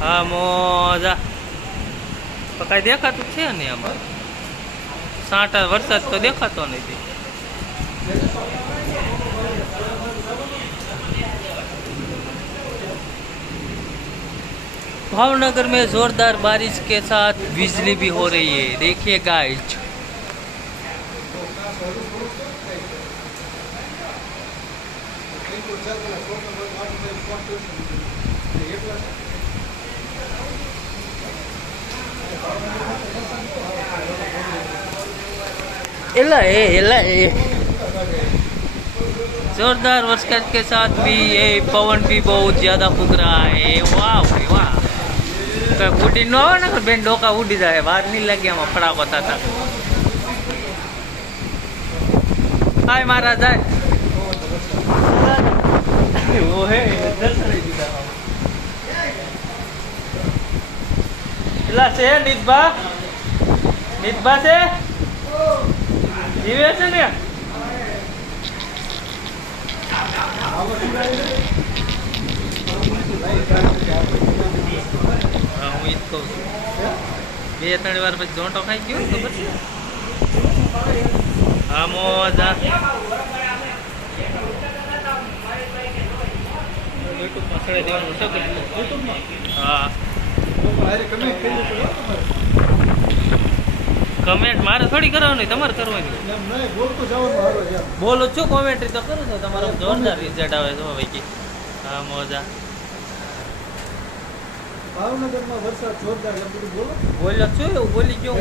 હા મોજા તો કાંઈ દેખાતું છે નહીં આમાં. સાંટા વરસાદ તો દેખાતો નથી. भावनगर में जोरदार बारिश के साथ बिजली भी हो रही है, देखिए गाइस. जोरदार वर्षा के साथ भी ये पवन भी बहुत ज्यादा फूक रहा है. वाह भाई वाह. उड़ी न हो ना बेन डोका उड़ी जाए बाहर नहीं लगे हम फड़ाको था. हाय महाराज हाय. वो है से नितबा से जीवे से ने હું ઈ કહું છું 2-3 વાર પછી જોંટો ખાઈ ગયો ખબર છે. હા મોજા યુટ્યુબમાં ચડે દેવાનું છે કેટલું. હા કમેન્ટ મારે થોડી કરવાની, તમારે કરવાની. બોલો છું કોમેન્ટ્રી તો કરું છો તમારો જોરદાર રિઝલ્ટ આવે છે ભાઈ. હા મોજા ભાવનગરમાં વરસાદ જોરદાર બોલો બોલ્યો છું એવું બોલી ગયો.